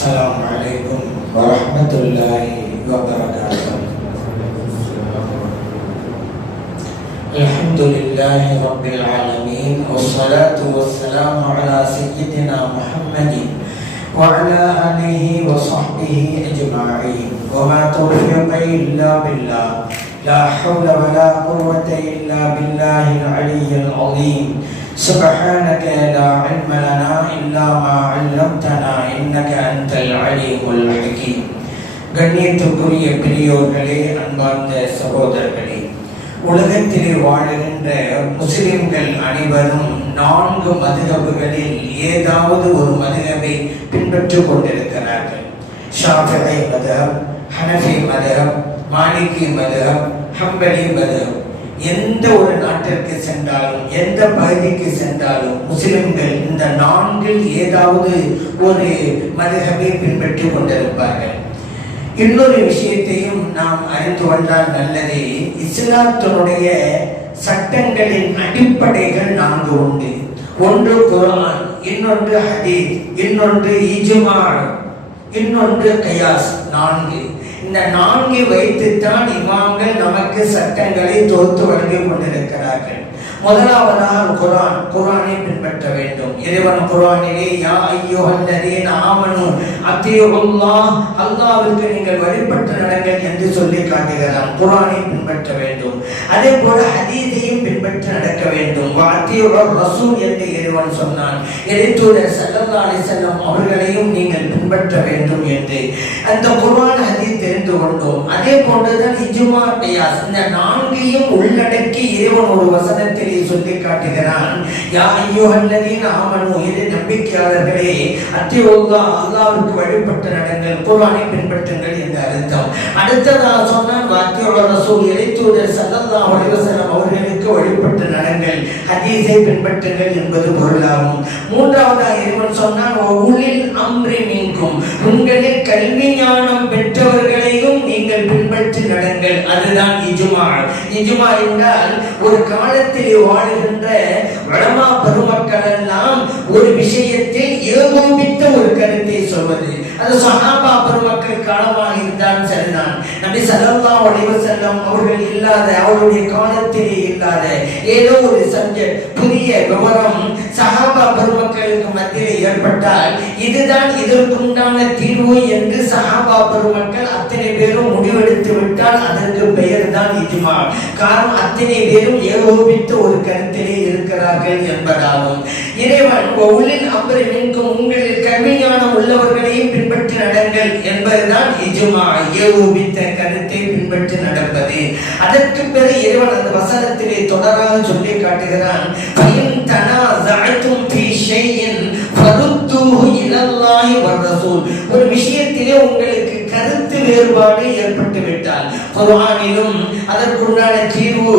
السلام عليكم ورحمة الله وبركاته. الحمد لله رب العالمين والصلاة والسلام على سيدنا محمد وعلى آله وصحبه أجمعين وما توفيقي إلا بالله لا حول ولا قوة إلا بالله العلي العظيم. سبحانك لا علم لنا إلا ما علمتنا إنك أنت العليم الحكيم. கண்ணியத்துக்குரிய பெரியோர்களே, அன்பார்ந்த சகோதரர்களே, உலகத்திலே வாழுகின்ற முஸ்லிம்கள் அனைவரும் 4 மதுஹபுகளில் ஏதாவது ஒரு மதுஹபை பின்பற்றிக் கொண்டிருக்கிறார்கள். ஷாஃபிஈ மதுஹப், ஹனஃபி மதுஹப், மாலிகி மதுஹப், ஹம்பலி மதுஹப். எந்த ஒரு நாட்டிற்கு சென்றாலும் எந்த பகுதிக்கு சென்றாலும் முஸ்லிம்கள் இந்த 4ல் ஏதாவது ஒரு மதுஹபை பின்பற்றி கொண்டிருப்பார்கள். இன்னொரு விஷயத்தையும் நாம் அறிந்து கொண்டால் நல்லது. இஸ்லாத்தினுடைய சட்டங்களின் அடிப்படைகள் 4 உண்டு. ஒன்று குர்ஆன், இன்னொன்று ஹதீஸ், இன்னொன்று இஜ்மா, இன்னொன்று கியாஸ். 4. இந்த 4 வைத்துத்தான் இமாம்கள் நமக்கு சட்டங்களை தொகுத்து வழங்கிக் கொண்டிருக்கிறார்கள். முதலாவதாக குர்ஆனை பின்பற்ற வேண்டும். இறைவன் குர்ஆனிலே யா அய்யுஹல்லதீன ஆமனு அத்தீஉல்லாஹ், அல்லாஹ்வுக்கு நீங்கள் வழிபட்டு நடங்கள் என்று சொல்லி காட்டுகிறான். குர்ஆனை பின்பற்ற வேண்டும். அதே போல ஹதீஸையும் பின்பற்றி நடக்க வேண்டும். வ அத்தீஉர் ரசூல் என்று இறைவன் சொன்னான். இறைத்தூதர் ஸல்லல்லாஹு அலைஹி வஸல்லம் அவர்களையும் நீங்கள் பின்பற்ற வேண்டும் என்று அந்த குர்ஆன் ஹதீஸ் தெரிந்து கொண்டோம். அதே போன்றுதான் இஜ்மா, கியாஸ். இந்த 4ஐயும் உள்ளடக்கி இறைவன் ஒரு வசனத்தில் சொல்லி காட்டுகிறான். யா அய்யுஹல்லதீன ஆமனு, இது நம்பிக்கையாளர்களே, அத்தீஉல்லாஹ், அல்லாஹ்வுக்கு வழிபட்டு நடங்கள், குர்ஆனை பின்பற்றுங்கள் என்று அர்த்தம். அடுத்ததாக சொன்னான் வ அத்தீஉர் ரசூல், இறைத்தூதர் ஸல்லல்லாஹு அலைஹி வஸல்லம் அவர்களுக்கு வழிபட்டு நடங்கள், ஹதீஸை பின்பற்றுங்கள் என்பது பொருளாகும். மூன்றாவதாக இறைவன் சொன்னான் வ உலில் அம்ரி மின்கும், உங்களில் கல்வி ஞானம் பெற்றவர்களையும் நீங்கள் பின்பற்றி நடங்கள். அதுதான் இஜ்மா. இஜ்மா என்றால் ஒரு காலத்தில் வாழுகின்ற உலமா பெருமக்கள் எல்லாம் ஒரு விஷயத்தில் ஏகோபித்த ஒரு கருத்தை சொல்வது. அது சஹாபா பெருமக்கள் காலமாக இருந்தாலும் சரிதான். நபி ஸல்லல்லாஹு அலைஹி வஸல்லம் அவர்கள் இல்லாத, அவருடைய காலத்திலே இல்லாத ஏதோ ஒரு சப்ஜெக்ட், புதிய விவரம் சஹாபா பெருமக்களுக்கு மத்தியிலே ஏற்பட்டால் இதுதான் இதற்குண்டான தீர்வு என்று சஹாபா பெருமக்கள் அத்தனை பேரும் முடிவெடுத்து விட்டால் அதற்கு பெயர் தான் இஜ்மா. காரணம், அத்தனை பேரும் ஏகோபித்த ஒரு கருத்திலே இருக்கிறார்கள் என்பதாகும். இறைவன் உலில் அம்ரி மின்கும், உங்களில் கல்வி ஞானம் உள்ளவர்களையும் பின்பற்றி நடங்கள் என்பதுதான் இஜ்மா, ஏகோபித்த கருத்தை பின்பற்றி நடப்பது. அதற்கு பிறகு இறைவன் அந்த வசனத்திலே தொடராக சொல்லி காட்டுகிறான். ஃபஇன் தனாஸஅதும் ஃபீ ஷைஇன் ஃபருத்தூஹு இலல்லாஹி வர் ரசூல். ஒரு விஷயத்திலே உங்களுக்கு கருத்து வேறுபாடு ஏற்பட்டு விட்டால், குர்ஆனிலும் அதற்குண்டான தீர்வு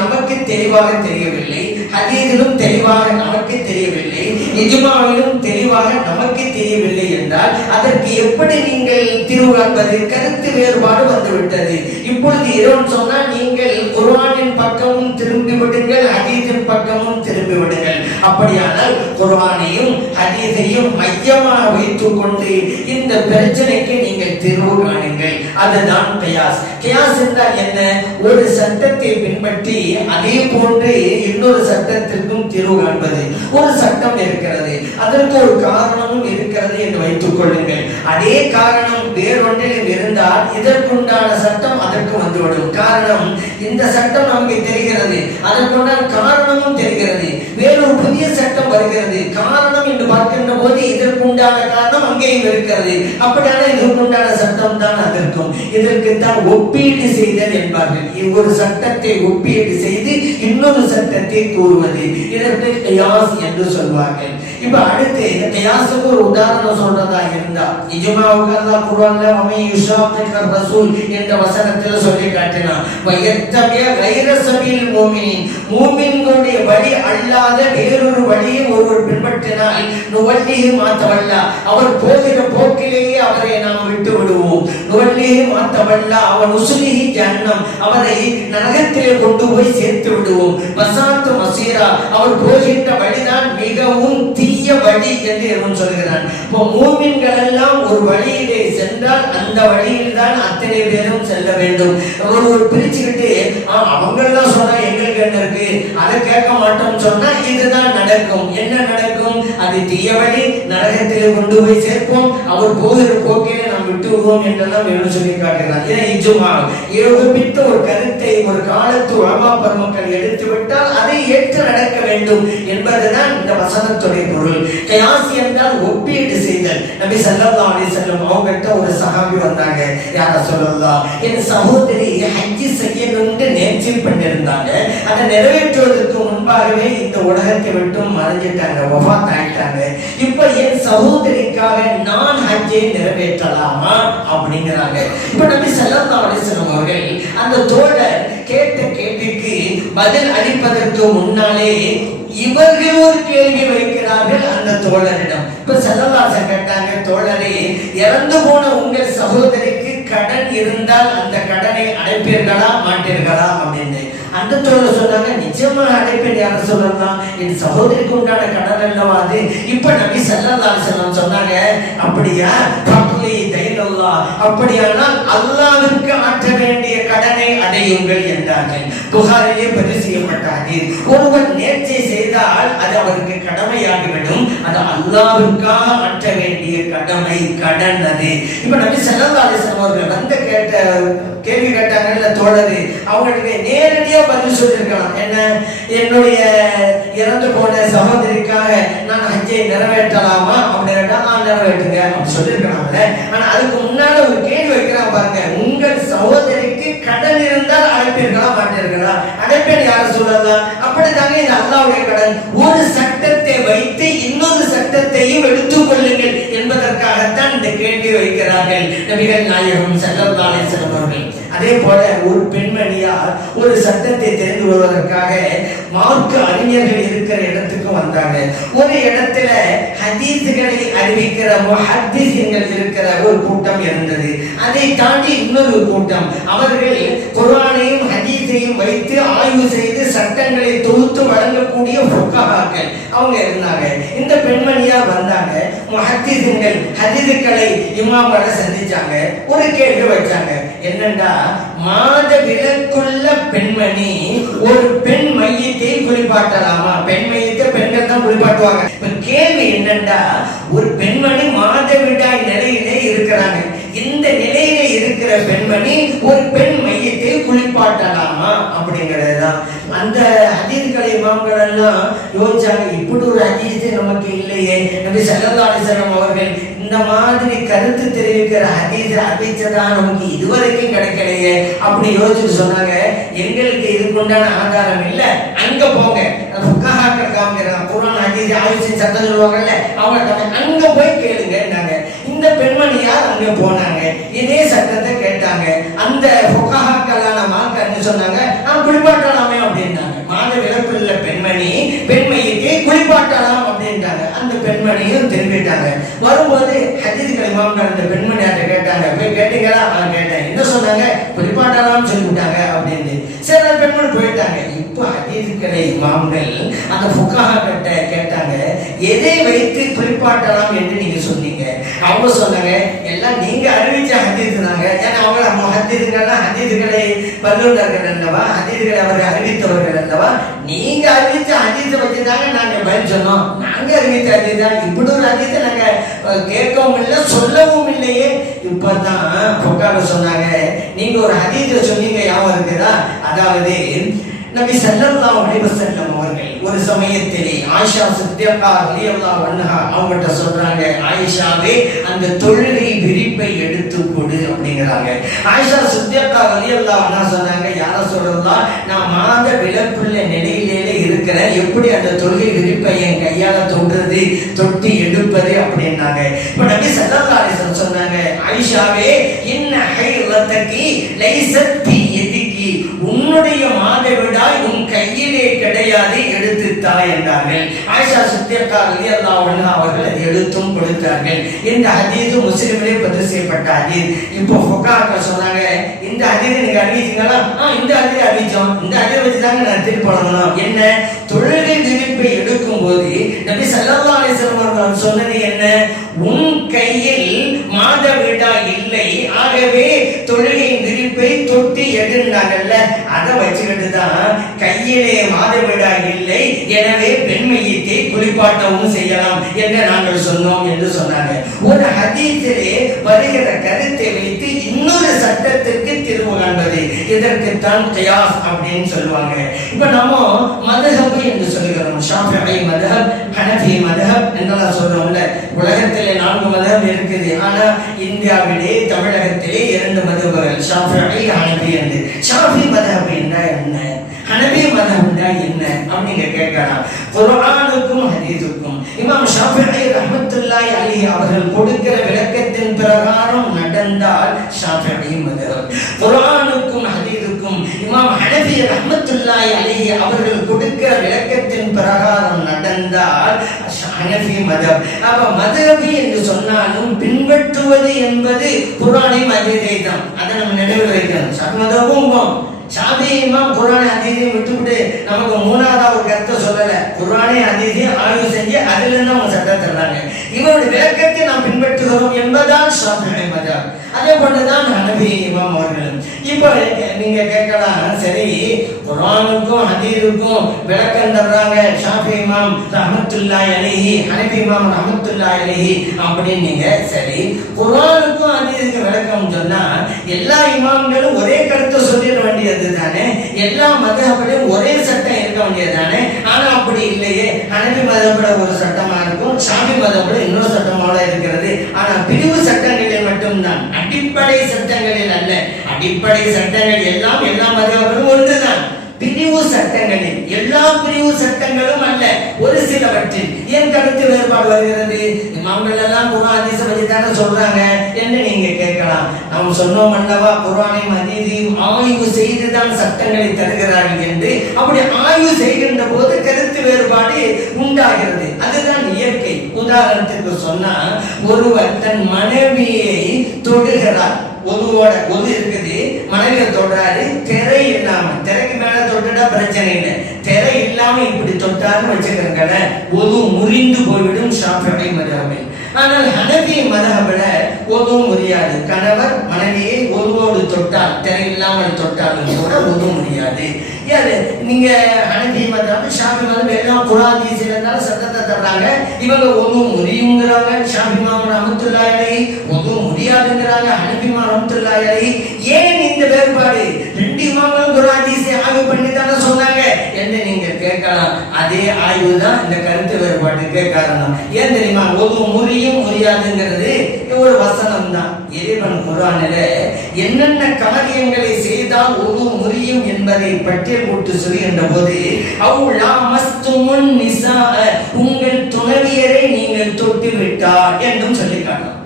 நமக்கு தெளிவாக தெரியவில்லை, ஹதீஸிலும் தெளிவாக நமக்கு தெரியவில்லை, இஜ்மாவிலும் தெளிவாக நமக்கு தெரியவில்லை என்றால் அதற்கு எப்படி நீங்கள் தீர்வு காண்பது? கருத்து வேறுபாடு வந்துவிட்டது. இப்பொழுது இறைவன் சொன்னால் நீங்கள் குர்ஆனின் பக்கமும் திரும்பி விடுங்கள், ஹதீஸின் பக்கமும் திரும்பி விடுங்கள். அப்படியானால் குர்ஆனையும் ஹதீஸையும் மையமாக வைத்துக் கொண்டு இந்த பிரச்சனைக்கு நீங்கள் தீர்வு காணுங்கள். அதுதான் கியாஸ். கியாஸ் என்றால் என்ன? ஒரு சட்டத்தை பின்பற்றி அதே போன்று இன்னொரு சட்டத்திற்கும் தீர்வு காண்பது. ஒரு சட்டம் இருக்கிறது, அதற்கு ஒரு காரணமும் இருக்கிறது என்று வைத்துக் கொள்ளுங்கள். அதே காரணம் வேறொன்றிலும் இருந்தால் இதற்குண்டான சட்டம் அதற்கு வந்துவிடும். காரணம், இந்த சட்டம் நமக்கு தெரிகிறது, அதற்குண்டான காரணமும் தெரிகிறது. வேறொரு புதிய சட்டம் வருகிறது, காரணம் என்று பார்க்கின்ற போது இதற்குண்டான காரணம் அங்கேயும் இருக்கிறது. அப்படியான இதற்குண்டான சட்டம் தான் அதற்கும். இதற்கு தான் ஒப்பீடு செய்தல் என்பார்கள். ஒரு சட்டத்தை ஒப்பீடு செய்து இன்னொரு சட்டத்தை கூறுவது, இதற்கு கியாஸ் என்று சொல்வார்கள். இப்ப அடுத்து கியாஸுக்கு ஒரு உதாரணம் சொல்றதா இருந்தா, இஜ்மாவுக்கு அல்லாஹ் குர்ஆன்ல வமை யுஷாபிக ரசூல் என்ற வசனத்தில் சொல்லி காட்டினான். வயத்தபிய கைர சபீல் முஃமினீன், முஃமின்களுடைய வழி அல்லாத வேறொரு வழியை ஒருவர் பின்பற்றினால் நுவல்லிஹி மா தவல்லா, அவர் போகிற போக்கிலேயே அவரை நாம் விட்டு விடுவோம். நுவல்லி நுலிஹி மாத்தவல்லா அவன் உசுலிஹி ஜஹன்னம், அவரை நரகத்திலே கொண்டு போய் சேர்த்து விடுவோம். மசாத்து மசீரா, அவர் போகின்ற வழிதான் மிகவும் தீய வழி என்று இறைவன் சொல்கிறான். இப்போ மூமின்கள் எல்லாம் ஒரு வழியிலே சென்றால் அந்த வழியில் தான் அத்தனை பேரும் செல்ல வேண்டும். ஒரு பிரிச்சுக்கிட்டு அவங்க எல்லாம் சொன்னா எங்களுக்கு என்ன இருக்கு, அதை கேட்க மாட்டோம் சொன்னா இதுதான் நடக்கும். என்ன நடக்கும்? அது தீய வழி, நரகத்திலே கொண்டு போய் சேர்ப்போம், அவர் போகிற போக்கிலே நாம் விட்டு விடுவோம் என்றெல்லாம் இறைவன் சொல்லி காட்டுகிறார். இதை இஜ்மா ஏகோபித்த ஒரு கருத்தை ஒரு காலத்து உலமா பெருமக்கள் எடுத்து விட்டால் அதை ஏற்று நடக்க வேண்டும் என்பதுதான் இந்த வசனத்துடைய பொருள். கியாஸ் என்றால் ஒப்பீடு செய்தல். நபி ஸல்லல்லாஹு அலைஹி வஸல்லம் அவங்கள்ட்ட ஒரு சஹாபி வந்தாங்க. யா ரசூலல்லாஹ், என் சகோதரி ஹஜ் செய்யணும்னு நேர்ச்சி பண்ணிருந்தாங்க, அதை நிறைவேற்றுவதற்கு முன்பாகவே இந்த உலகத்தை விட்டு மறைஞ்சிட்டாங்க, வஃபாத் ஆயிட்டாங்க. இப்ப என் சகோதரிக்காக நான் ஹஜ்ஜை நிறைவேற்றலாமா அப்படிங்கிறாங்க. இப்ப நபி ஸல்லல்லாஹு அலைஹி வஸல்லம் அவர்கள் அந்த தோழர் கேட்ட கேள்விக்கு பதில் அளிப்பதற்கு முன்னாலே இவர்கள் ஒரு கேள்வி வைக்கிறார்கள் அந்த தோழரிடம். இப்ப ஸல்லல்லாஹு கேட்டாங்க, தோழரே, இறந்து போன உங்கள் சகோதரிக்கு கடன் இருந்தால் அந்த கடனை அடைப்பீர்களா மாட்டீர்களா அப்படின்னு. அந்த தோழர் சொன்னாங்க, நிச்சயமாக அடைப்பேன் யார சொல்லலாம், என் சகோதரிக்கு உண்டான கடன் அல்லவா அது. இப்ப நபி ஸல்லல்லாஹு அலைஹி வஸல்லம் சொன்னாங்க, அப்படியா, அப்படியானால் அல்லாஹ்வுக்கு ஆற்ற வேண்டிய கடனை அடையுங்கள் என்றார்கள். புகாரிலே பதிவு செய்யப்பட்ட ஹதீஸ். ஒருவர் நேர்ச்சை செய்தால் அது அவருக்கு கடமையாகிவிடும், அது அல்லாஹ்வுக்காக ஆற்ற வேண்டிய கடமை, கடன் அது. இப்ப நபி ஸல்லல்லாஹு அலைஹி வஸல்லம் அவர்கள் வந்து கேள்வி கேட்டாங்கல்ல தோழரு, அவங்களுக்கு நேரடியா பதில் சொல்லிருக்கலாம். என்ன, என்னுடைய இறந்து போன சகோதரிக்காக நான் ஹஜ்ஜை நிறைவேற்றலாமா அப்படின்னு நிறைவேற்றுங்க அப்படின்னு சொல்லிருக்கலாம்ல. ஆனா அதுக்கு முன்னால ஒரு கேள்வி வைக்கிறான் பாருங்க, உங்கள் சகோதரிக்கு கடன் இருந்தால் அடைப்பீர்களா மாட்டீர்களா? அடைப்பேன் யார சொல்லலாம். அப்படித்தாங்க இது அல்லாஹ்வுடைய கடன். ஒரு சட்டத்தை வைத்து இன்னொரு சட்டத்தையும் எடுத்துக் கொள்ளுங்கள் என்பதற்காகத்தான் இந்த கேள்வி வைக்கிறார்கள் நபிகள் நாயகம் ஸல்லல்லாஹு அலைஹி வஸல்லம் அவர்கள். அதே போல ஒரு பெண்மணியார் ஒரு சட்டத்தை தெரிந்து கொள்வதற்காக மார்க்க அறிஞர்கள் இருக்கிற இடத்துக்கு வந்தாங்க. ஒரு இடத்துல ஹதீஸ்களை அறிவிக்கிற முஹத்திஸீன்கள் இருக்கிற ஒரு கூட்டம் இருந்தது. அதை தாண்டி இன்னொரு கூட்டம், அவர்கள் குர்ஆனையும் ஹதீஸையும் வைத்து ஆய்வு செய்து சட்டங்களை தொகுத்து வழங்கக்கூடிய ஃபுகஹாக்கள் அவங்க இருந்தாங்க. இந்த பெண்மணியார் வந்தாங்க, முஹத்திஸீன்கள் ஹதீஸ்களை இமாம்களை சந்திச்சாங்க. ஒரு கேள்வி வச்சாங்க, என்னண்டா, மாத விலக்குள்ள பெண்மணி ஒரு பெண் மையத்தை குளிப்பாட்டலாமா? பெண் மையத்தை பெண்கள் தான் குளிப்பாட்டுவாங்க. இப்ப கேள்வி என்னண்டா, ஒரு பெண்மணி மாதவிடாய் நிலையிலே இருக்கிறாங்க, இந்த நிலையில இருக்கிற பெண்மணி ஒரு பெண் மையத்தை குளிப்பாட்டலாமா அப்படிங்கறதுதான். அந்த ஹதீஸ்களை இமாம்கள் எல்லாம் யோசிச்சாங்க, இப்படி ஒரு ஹதீஸ் நமக்கு இல்லையே. நபி ஸல்லல்லாஹு அலைஹி வஸல்லம் அவர்கள் இந்த மாதிரி கருத்து தெரிவிக்கிற ஹதீஸ் அறிவிச்சதா நமக்கு இதுவரைக்கும் கிடைக்கலையே அப்படி யோசிச்சு சொன்னாங்க, எங்களுக்கு இதுக்குண்டான ஆதாரம் இல்ல, அங்க போங்க, ஃபுகஹாக்கள் காமிக்கிறாங்க, குர்ஆன் ஹதீஸ் ஆய்வு செஞ்சு சட்டம் சொல்லுவாங்கல்ல, அவங்க அங்க போய் கேளுங்கன்னாங்க. இந்த பெண்மணியார் அங்க போனாங்க, இதே சட்டத்தை கேட்டாங்க. அந்த ஃபுகஹாக்களான மார்க்க சொன்னாங்க, குளிப்பாட்டலாமே அப்படின்னாங்க. மாத விலக்குள்ள பெண்மணி பெண்மையை குளிப்பாட்டலாம் அப்படின்ட்டாங்க. அந்த பெண்மணியும் திரும்பிட்டாங்க. வரும்போது ஹதீஸ்கள் இமாம்கள் அந்த பெண்மணியார்ட்ட கேட்டாங்க, போய் கேட்டீங்களா? கேட்டேன். என்ன சொன்னாங்க? குளிப்பாட்டலாம்னு சொல்லிவிட்டாங்க அப்படின்னு. சரி, அந்த பெண்மணி போயிட்டாங்க. இப்போ ஹதீஸ்களை இமாம்கள் அந்த ஃபுகஹாக்கிட்ட கேட்டாங்க, எதை வைத்து குளிப்பாட்டலாம் என்று நீங்க சொன்னீங்க? அவங்க சொன்னாங்க, எல்லாம் நீங்க அறிவிச்ச ஹதீஸ் தாங்க. ஏன்னா அவங்க ஹதீஸ்களை பல்லுண்டர்கள் அல்லவா, ஹதீஸ்களை அவர்கள் அறிவித்தவர்கள் அல்லவா, நீங்க அறிவிச்ச ஹதீஸை வச்சுதாங்க நாங்க பதில் சொன்னோம். நாங்க அறிவிச்ச ஹதீஸ் தான், இப்படி ஒரு ஹதீஸை நாங்க கேட்கவும் இல்லை சொல்லவும் இல்லையே. இப்பதான் புகார சொன்னாங்க, நீங்க ஒரு ஹதீஸை சொன்னீங்க, யாவும் இருக்குதா? அதாவது நபி ஸல்லல்லாஹு அலைஹி வஸல்லம் அவர்கள் ஒரு சமயத்திலே ஆயிஷா சித்திகா ரலியல்லாஹு அன்ஹா அவங்கட்ட சொல்றாங்க, ஆயிஷாவே அந்த தொழுகை விரிப்பை எடுத்து கொடு அப்படிங்கறாங்க. ஆயிஷா சித்திகா ரலியல்லாஹு அன்ஹா சொன்னாங்க, யா ரசூலல்லாஹ், நான் மாத விலக்குள்ள நிலையிலே இருக்கிறேன், எப்படி அந்த தொழுகை விரிப்பை என் கையால தொடுறது, தொட்டி எடுப்பது அப்படின்னாங்க. இப்ப நபி ஸல்லல்லாஹு அலைஹி வஸல்லம் சொன்னாங்க, ஆயிஷாவே, இன்ன ஹைலதகி லைஸத் பி யதிகி, உன்னுடைய மாதவிடாய் உன் கையிலே கிடையாது, எடுத்து தாய் என்றார்கள். ஆயிஷா சித்தியக்கா ரலியல்லாஹு அன்ஹா அவர்கள் அதை எடுத்தும் கொடுத்தார்கள். இந்த ஹதீஸ் முஸ்லிமிலே பதிவு செய்யப்பட்ட ஹதீஸ். இப்போ ஃபுகாஹா சொன்னாங்க, இந்த ஹதீஸை நீங்க அறிவிச்சீங்களா? இந்த ஹதீஸை அறிவிச்சோம். இந்த ஹதீஸை வச்சு தாங்க நான் திருப்பி போடணும். என்ன தொழுகை விரிப்பை எடுக்கும் போது நபி ஸல்லல்லாஹு அலைஹி வஸல்லம் அவர்கள் சொன்னது என்ன? உன் கையில் மாதவிடாய் இல்லை, ஆகவே தொழுகையின் விரிப்பை தொட்டி எடுனாங்கல்ல, அதை வச்சுக்கிட்டு தான் கையிலே மாதவிடாய் இல்லை, எனவே பெண்மையத்தை குளிப்பாட்டவும் செய்யலாம் என்று நாங்கள் சொன்னோம் என்று சொன்னாங்க. ஒரு ஹதீஸிலே வருகிற கருத்தை வைத்து இன்னொரு சட்டத்திற்கு திரும்ப காண்பது, இதற்குத்தான் கியாஸ் அப்படின்னு சொல்லுவாங்க. இப்ப நம்ம மதுஹப் என்று சொல்லுகிறோம். ஷாஃபிஈ மதுஹப், ஹனஃபி மதுஹப் என்றெல்லாம் சொல்றோம்ல. உலகத்திலே 4 மதுஹப் இருக்குது. ஆனா இந்தியாவிலே தமிழகத்திலே 2 மதுஹப்கள், ஷாஃபிஈ ஹனஃபி என்று. ஷாஃபிஈ மதுஹப் என்றால் என்ன, ஹனஃபி மதுஹப் என்றால் என்ன அப்படிங்க கேட்கலாம். குர்ஆனுக்கும் ஹதீஸுக்கும் இமாம் ஷாஃபிஈ ரஹ்மத்துல்லாஹி அலைஹி அவர்கள் கொடுக்கிற விளக்கத்தின் பிரகாரம் நடந்தால் ஷாஃபிஈ மதுஹப். குர்ஆனுக்கும் ஹதீஸுக்கும் இமாம் ஹனஃபி ரஹ்மத்துல்லாஹி அலைஹி அவர்கள் கொடுக்கிற விளக்கத்தின் பிரகாரம் நடந்தால் ஹனஃபி மதுஹப். அப்ப மதுஹப் என்று சொன்னாலும் பின்பற்றுவது என்பது குர்ஆனையும் ஹதீஸை தான். அதை நம்ம நினைவில் வைக்கணும். ஷாஃபி மதுஹப்பும் ஷாஃபிஈ இமாம் குர்ஆனை ஹதீஸையும் விட்டுவிட்டு நமக்கு மூணாவது ஒரு கருத்தை சொல்லல. குர்ஆனை ஹதீஸையும் ஆய்வு செஞ்சு அதுல இருந்து அவங்க சட்டம் தர்றாங்க. இவருடைய விளக்கத்தை நாம் பின்பற்றுகிறோம் என்பதால் ஷாஃபிஈ மதுஹப். அதே போன்றுதான் ஹனஃபி இமாம் அவர்களும். இப்போ நீங்க கேட்கலாம், சரி குர்ஆனுக்கும் ஹதீஸுக்கும் விளக்கம் தர்றாங்க ஷாஃபிஈ இமாம் ரஹ்மத்துல்லாஹி அலைஹி, ஹனஃபி இமாம் ரஹ்மத்துல்லாஹி அலைஹி அப்படின்னு நீங்க சரி குர்ஆனுக்கும் ஹதீஸுக்கும் விளக்கம் சொன்னா எல்லா இமாம்களும் ஒரே கருத்தை சொல்லிட வேண்டியது தானே, எல்லா மதுஹப்லயும் ஒரே சட்டம் இருக்க வேண்டியது தானே. ஆனா அப்படி இல்லையே. ஹனஃபி மதுஹப்ல ஒரு சட்டமா இருக்கும், ஷாஃபிஈ மதுஹப்ல இன்னொரு சட்டமோட இருக்கிறது. ஆனா பிரிவு சட்டங்களில் மட்டும்தான், அடிப்படை சட்டங்களில் அல்ல. அடிப்படை சட்டங்கள் எல்லாம் எல்லா மதுஹப்லும் ஒன்றுதான். பிரிவு சட்டங்களில் எல்லா பிரிவு சட்டங்களும் அல்ல, ஒரு சிலவற்றில் ஏன் கருத்து வேறுபாடு வருகிறது? இமாம்கள் எல்லாம் குர்ஆன் ஹதீஸை பற்றி தானே சொல்றாங்க என்று நீங்க கேட்கலாம். நாம் சொன்னோம் அல்லவா, குர்ஆனையும் ஹதீஸையும் ஆய்வு செய்துதான் சட்டங்களை தருகிறார்கள் என்று. அப்படி ஆய்வு செய்கின்ற போது கருத்து வேறுபாடு உண்டாகிறது, அதுதான் இயற்கை. உதாரணத்துக்கு சொன்னா, ஒருவர் தன் மனைவியை தொடுகிறார். ஒது இருக்குது, மனைவியை தொடுறாரு, திரை இல்லாம, திரைக்கு மேல தொட்டுட்டா பிரச்சனை இல்லை, திரை இல்லாம இப்படி தொட்டாருன்னு வச்சுக்கிறேன், ஒது முறிந்து போய்விடும் ஷாஃபிஈ மதுஹபில். ஆனால் ஹனஃபி மதுஹபில் ஒது முறியாது. கணவர் மனைவியை ஒதுவோடு தொட்டால், திரை இல்லாமல் தொட்டாலும் கூட ஒது முடியாது. யாரு நீங்க ஹனஃபி மதுஹப், ஷாஃபிஈ மதுஹப் எல்லாம் குர்ஆன் ஹதீஸ்ல இருந்தாலும் சட்டத்தை தர்றாங்க. இவங்க ஒது முறியுங்கிறாங்க, ஷாஃபிஈ இமாம் ரஹ்மத்துல்லாஹி அலைஹி ஒது முடியாதுங்கிறாங்க, ஹனஃபி இமாம் ரஹ்மத்துல்லாஹி அலைஹி. ஏன் இந்த வேறுபாடு? 2 இமாம்களும் குர்ஆன் ஹதீஸை ஆய்வு பண்ணி தானே சொன்னாங்க என்று நீங்க கேட்கலாம். அதே ஆய்வு தான் இந்த கருத்து வேறுபாட்டுக்கு காரணம். ஏன் தெரியுமா? ஒது முறியும் முறியாதுங்கிறது ஒரு வசனம் தான். இறைவன் குர்ஆனில என்னென்ன காரியங்களை செய்தால் ஒது முறியும் என்பதை பட்டியல் போட்டு சொல்கின்ற போது, அவுலா மஸ்துமுன் நிசா, உங்கள் துணைவியரை நீங்கள் தொட்டு விட்டார் என்றும் சொல்லி காட்டலாம்.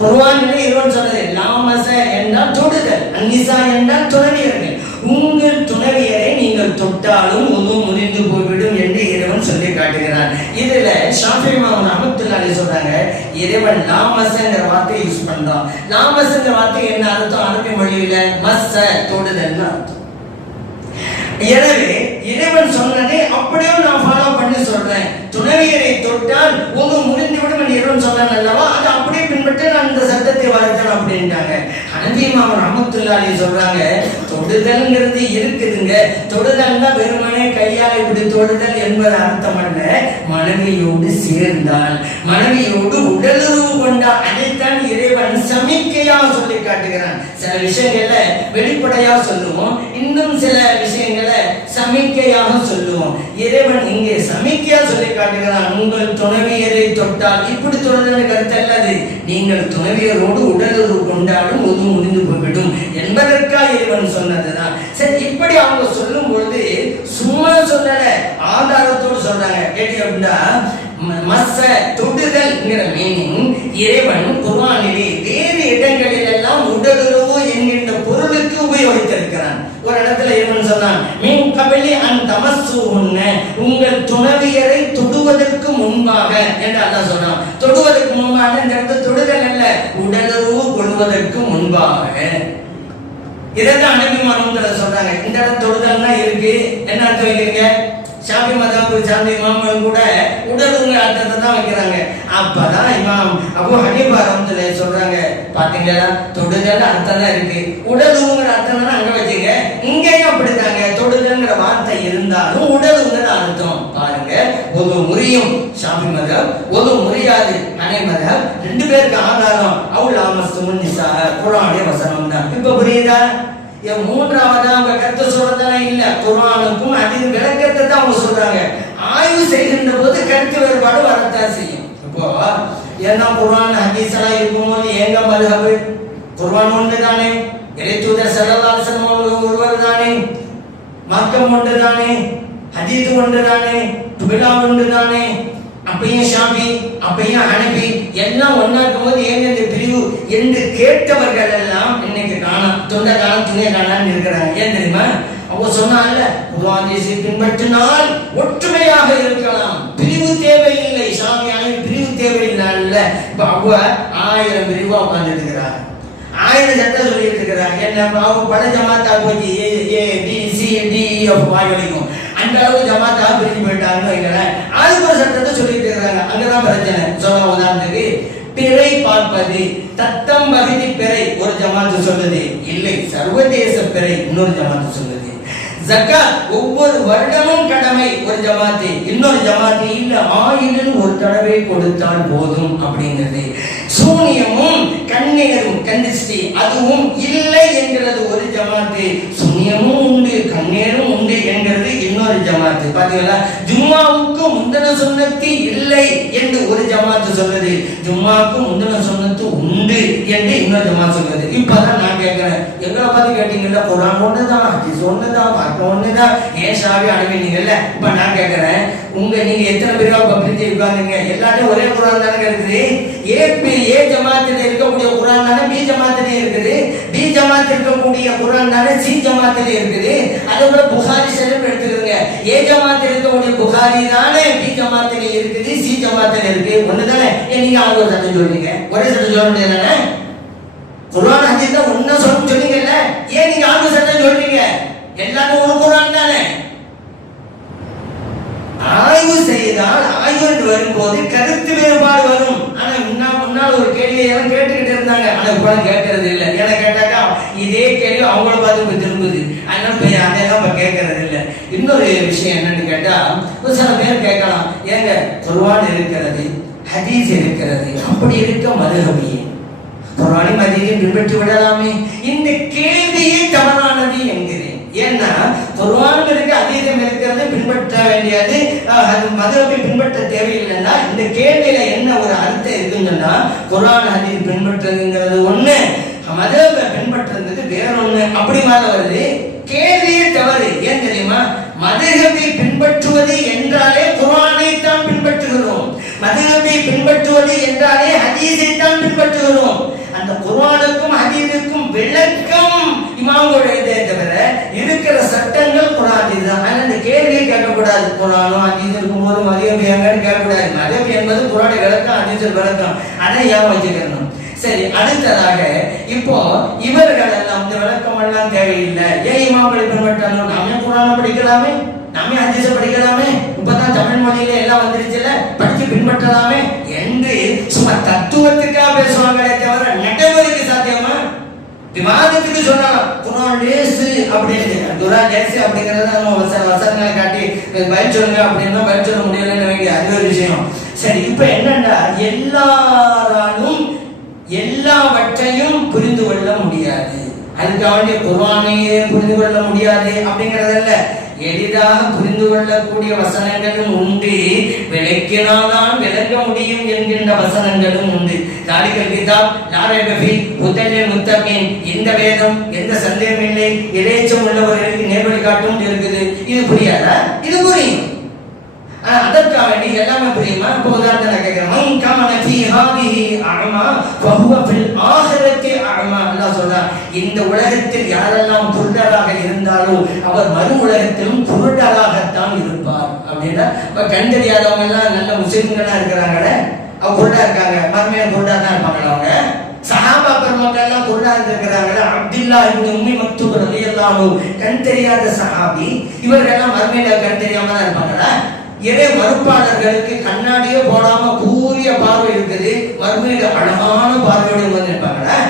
குர்ஆனிலே இறைவன் சொன்னது லாமஸ என்றால் தொடுதல், அன்னிசா என்றால் துணைவியர்கள். உங்கள் துணைவியரை நீங்கள் தொட்டாலும் ஒது முறிந்து போய்விடும் என்று இறைவன் சொல்லி காட்டுகிறார். இதுல ஷாஃபிஈ இமாம் ரஹ்மத்துல்லாஹி அலைஹி சொல்றாங்க, இறைவன் லாமஸ்ங்கிற வார்த்தையை யூஸ் பண்றான். லாமஸ்ங்கிற வார்த்தை என்ன அர்த்தம்? அரபி மொழியில மஸ்ஸ தொடுதல்னு அர்த்தம். எனவே இறைவன் சொன்னதை அப்படியே நான் ஃபாலோ பண்ணி சொல்றேன். துணைவியரை தொட்டால் ஒது முறிந்து விடும் என்று இறைவன் சொன்னான் அல்லவா, அதை அப்படியே பின்பற்றி நான் இந்த சட்டத்தை வளர்த்தேன் அப்படின்ட்டாங்க. ஹனஃபி இமாம் ரஹ்மத்துல்லாஹி அலைஹி சொல்றாங்க, தொடுதல்ங்கிறது இருக்குதுங்க, தொடுதல்னா வெறுமனே கையால் இப்படி தொடுதல் என்பது அர்த்தம் அல்ல. மனைவியோடு சேர்ந்தால், மனைவியோடு உடலுறவு கொண்டால், அதைத்தான் இறைவன் சமிக்கையா சொல்லி காட்டுகிறான். சில விஷயங்கள்ல வெளிப்படையா சொல்லுவோம், இன்னும் சில விஷயங்களை சமிக்கையாக சொல்லுவோம். இறைவன் இங்கே சமிக்கையா சொல்லி காட்டுகிறான், உங்கள் துணைவியரை தொட்டால், இப்படி தொடுதல் கருத்து அல்லது, நீங்கள் துணைவியரோடு உடலுறவு கொண்டாலும் ஒது முடிந்து போய்விடும் என்பதற்காக இறைவன் சொன்னதுதான். சரி, இப்படி அவங்க சொல்லும் பொழுது சும்மா சொல்லல, ஆதாரத்தோடு சொல்றாங்க. கேட்டி அப்படின்னா மஸ்ஸ தொடுதல் மீனிங் இறைவன் குர்ஆனிலே வேறு இடங்களில் எல்லாம் உடலுறவு என்கின்ற பொருளுக்கு உபயோகித்திருக்கிறான். ஒரு இடத்துல இருக்குன்னு சொன்னான். மின் கபலி அன் தமஸ்ஸூஹுன்ன, உங்கள் துணவியரை தொடுவதற்கு முன்பாக என்று அல்லாஹ் சொன்னான். தொடுவதற்கு முன்பாக இந்த இடத்துல தொடுதல் அல்ல, உடலுறவு கொள்வதற்கு முன்பாக. இதான் நபி முஹம்மது சொல்றாங்க. இந்த இடத்துல தொடுதல்னா இருக்கு, என்ன அர்த்தம் வைக்கிறீங்க? ஷாஃபி மதஹப் சார்ந்த இமாம்கள் கூட உடலுறவு அர்த்தத்தை தான் வைக்கிறாங்க. அப்பதான் இமாம் அபூ ஹனீஃபா ரஹ்மத்துல்லாஹி சொல்றாங்க, பாத்தீங்களா தொடுதல் அர்த்தம் தான் இருக்கு, உடலுறவுங்கிற அர்த்தம் தான் அங்க வச்சுங்க. இங்கேயும் அப்படித்தாங்க, தொடுதல்ங்கிற வார்த்தை இருந்தாலும் உடலுங்கிற அர்த்தம் பாருங்க. ஒரு முறியும் ஷாஃபி மதஹப், ஒரு முறியாது ஹனஃபி மதஹப், ரெண்டு பேருக்கு ஆதாரம் அவுல் ஆமஸ்துமுன் நிசா குர்ஆனுடைய வசனம் தான். இப்ப புரியுதா? மூன்றாவது அவங்க கருத்து சொல்றதெல்லாம் இல்ல, குர்ஆனுக்கும் ஹதீஸ் விளக்கத்தை தான் அவங்க சொல்றாங்க. ஆய்வு செய்கின்ற போது கருத்து வேறுபாடு வரத்தான் செய்யும். இப்போ ஏன்னா குர்ஆன் ஹதீஸ் எல்லாம் இருக்கும்போது எங்க மதுஹப்? குர்ஆன் ஒன்று தானே, இறைத்தூதர் ஸல்லல்லாஹு அலைஹி வஸல்லம் ஒருவர் தானே, மார்க்கம் ஒன்று தானே, ஹதீஸ் ஒன்று தானே, துபிலா ஒன்று தானே. அப்பையும் ஷாஃபி அப்பையும் ஹனபி எல்லாம் ஒன்னா இருக்கும்போது ஏன் இந்த பிரிவு என்று கேட்டவர்கள் எல்லாம் இன்னைக்கு காணாம், தொண்டை காலம் துணிய காணான்னு இருக்கிறாங்க. ஏன் தெரியுமா? அவங்க சொன்னால குர்ஆனை பின்பற்றினால் ஒற்றுமையாக இருக்கலாம், பிரிவு தேவையில்லை, ஷாஃபி ஹனபி பிரிவு தேவையில்லை. இப்ப அவங்க 1000 பிரிவா உட்கார்ந்து இருக்கிறாங்க, 1000 சட்டம் சொல்லிட்டு இருக்கிறாங்க. என்ன அவங்க பல ஜமாத்தா போய் ஏ பி சி டி எஃப் வரைக்கும் அந்த அளவு ஜமாத்தா பிரிஞ்சு போயிட்டாங்கன்னு வைக்கிறேன். அதுக்கு ஒரு சட்டத்தை சொல்லிட்டு இருக்கிறாங்க. அங்கதான் பிரச்சனை. சொல்ல உதாரணத்துக்கு பிறை பார்ப்பது, தத்தம் பகுதி பிறை ஒரு ஜமாத்து சொல்லுது, இல்லை சர்வதேச பிறை இன்னொரு ஜமாத்து சொல்லுது. ஜகாத் ஒவ்வொரு வருடமும் கடமை ஒரு ஜமாத்து, இன்னொரு ஜமாத்து இல்ல ஆயிரம் ஒரு தடவை கொடுத்தால் போதும் அப்படிங்கிறது. சூனியமும் கண்ணீரும் கந்திஷ்டி அதுவும் இல்லை என்கிறது ஒரு ஜமாத்து, சூனியமும் உண்டு கண்ணீரும் உண்டு என்கிறது இன்னொரு ஜமாத்து. பாத்தீங்களா? ஜும்மாவுக்கு முந்தின சுன்னத்து இல்லை என்று ஒரு ஜமாத்து சொல்லுது, ஜும்மாவுக்கு முந்தின சுன்னத்து உண்டு என்று இன்னொரு ஜமாத்து சொல்லுது. இப்பதான் நான் கேட்கிறேன், எங்களை பார்த்து கேட்டீங்கல்ல, குர்ஆன் ஒண்ணுதான், ஹதீஸ் ஒண்ணுதான், மார்க்கம் ஒண்ணுதான், ஏன் ஷாஃபி அனுப்பினீங்கல்ல? இப்ப நான் கேட்கிறேன், நீங்க எத்தனை பேரா பிரிஞ்சு இருக்காங்க? எல்லாரும் ஒரே குர்ஆன் தானே இருக்குது. ஏ ஜமாத்தில் இருக்கக்கூடிய குர்ஆன் தானே பி ஜமாத்திலே இருக்குது, பி ஜமாத்தில் இருக்கக்கூடிய குர்ஆன் தானே சி ஜமாத்திலே இருக்குது. அதே போல புகாரி ஷரீஃப் எடுத்துக்கிறீங்க, ஏ ஜமாத்தில் இருக்கக்கூடிய புகாரி தானே பி ஜமாத்திலே இருக்குது, சி ஜமாத்திலே இருக்கு, ஒண்ணுதானே. நீங்க அவங்க ஒரு சட்டம் சொல்றீங்க, ஒரே சட்டம் சொல்ல முடியாது. குர்ஆன் ஹதீஸ் தான் ஒண்ணா சொன்னீங்கல்ல, ஏன் நீங்க அவங்க சட்டம் சொல்றீங்க? எல்லாரும் ஒரு குர்ஆன் தானே. ஆய்வு செய்தால் ஆய்வு வரும்போது கருத்து வேறுபாடு வரும். ஆனா முன்னால் ஒரு கேள்வியை எல்லாம் கேட்டுக்கிட்டு இருந்தாங்க, ஆனா இப்ப கேட்கறது இல்லை. ஏன்னா கேட்டாக்கா இதே கேள்வி அவங்கள பார்த்து திரும்புது, அதனால அதெல்லாம் கேட்கறது இல்லை. இன்னொரு விஷயம் என்னன்னு கேட்டா, ஒரு சில பேர் கேட்கலாம், ஏங்க குர்ஆன் இருக்கிறது, ஹதீஸ் இருக்கிறது, அப்படி இருக்க மதுஹபியே குர்ஆனை ஹதீஸை பின்பற்றி விடலாமே? இந்த கேள்வியே தவறானது என்கிறேன். ஏன்னா குர்ஆன் இருக்கு, ஹதீஸும் இருக்கிறது, பின்பற்ற வேண்டியது, மதுஹபை பின்பற்ற தேவையில்லைன்னா இந்த கேள்வியில என்ன ஒரு அர்த்தம் இருக்குன்னா, குர்ஆன் ஹதீஸ் பின்பற்றுங்கிறது ஒண்ணு, மதுஹபை பின்பற்றுறது வேற ஒண்ணு, அப்படி மாதிரி வருது. கேள்வியே தவறு. ஏன் தெரியுமா? மதுஹபை பின்பற்றுவது என்றாலே குர்ஆனை தான் பின்பற்றுகிறோம், மதுஹபை பின்பற்றுவது என்றாலே ஹதீஸை தான் பின்பற்றுகிறோம். அந்த குர்ஆனுக்கும் ஹதீஸுக்கும் விளக்கம் இமாம்களுடைய தவிர இருக்கிற சட்டங்கள் குர்ஆன் தான். ஆனா இந்த கேள்வியை கேட்கக்கூடாது, குர்ஆனும் ஹதீஸும் இருக்கும்போது மதுஹப் எங்கன்னு கேட்கக்கூடாது. மதுஹப் என்பது குர்ஆனை விளக்கம், ஹதீஸை விளக்கம், அதை ஏன் வச்சுக்கணும்? சரி, அடுத்ததாக இப்போ இவர்கள் எல்லாம் இந்த விளக்கம் எல்லாம் தேவையில்லை, ஏன் இமாம்களை பின்பற்றணும்? நாமே குர்ஆனை படிக்கலாமே, நாமே ஹதீஸை படிக்கலாமே, இப்பதான் தமிழ் மொழியில எல்லாம் வந்துருச்சுல, படிச்சு பின்பற்றலாமே என்று சும்மா தத்துவத்துக்காக பேசுவாங்களே தவிர நடைமுறைக்கு சாத்தியமா? விவாதத்துக்கு சொன்னாலும் குர்ஆன் லேசு அப்படின்னு, குர்ஆன் லேசு அப்படிங்கறத நம்ம வசனங்களை காட்டி பதில் சொல்லுங்க அப்படின்னா பதில் சொல்ல முடியலன்னு வைங்க, அது ஒரு விஷயம். சரி, இப்ப என்னன்னா எல்லாராலும் எல்லாவற்றையும் புரிந்து கொள்ள முடியாது, அதுக்காக குர்ஆனையே புரிந்து கொள்ள முடியாது அப்படிங்கறதல்ல, எளிதாக புரிந்து கொள்ளக்கூடிய வசனங்களும் உண்டு, விளக்கினால்தான் விளங்க முடியும் என்கின்ற வசனங்களும் உண்டு. தாலிகல் கிதாப் லா ரைப ஃபீ ஹுதல் லில் முத்தகீன், இந்த வேதம் எந்த சந்தேகம் இல்லை இறைச்சம் உள்ளவர்களுக்கு நேர்வழி காட்டும் இருக்குது. இது புரியாதா? இது புரியும். அதற்காக வேண்டி எல்லாமே புரியுமா? இப்போ உதாரணத்தை நான் கேட்கிறேன், மன் கமன ஃபீ ஹாதிஹி அஅமா ஃபஹுவ ஃபில் ஆகிரத்தி அஅமா அல்லாஹ் சொல்றான், இந்த உலகத்தில் யாரெல்லாம் குருடராக இருந்தாலோ அவர் மறு உலகத்திலும் குருடராகத்தான் இருப்பார் அப்படின்னா, இப்ப கண் தெரியாதவங்க எல்லாம் நல்ல முஸ்லிம்களா இருக்கிறாங்களே, அவங்க குருடா இருக்காங்க, மறுமையா குருடா தான் இருப்பாங்க. அவங்க சஹாபா பெருமக்கள் எல்லாம் குருடா இருக்கிறாங்களே, அப்துல்லா இப்னு உம்மி மக்தூம் ரலியல்லாஹு அன்ஹு கண் தெரியாத சஹாபி, இவர்கள் எல்லாம் மறுமையில கண் தெரியாம தான் இருப்பாங்களா? இறை மறுப்பாளர்களுக்கு கண்ணாடியே போடாம கூரிய பார்வை இருக்குது, மறுமையில அழகான பார்வையோடு வந்து இருப்பாங்களா?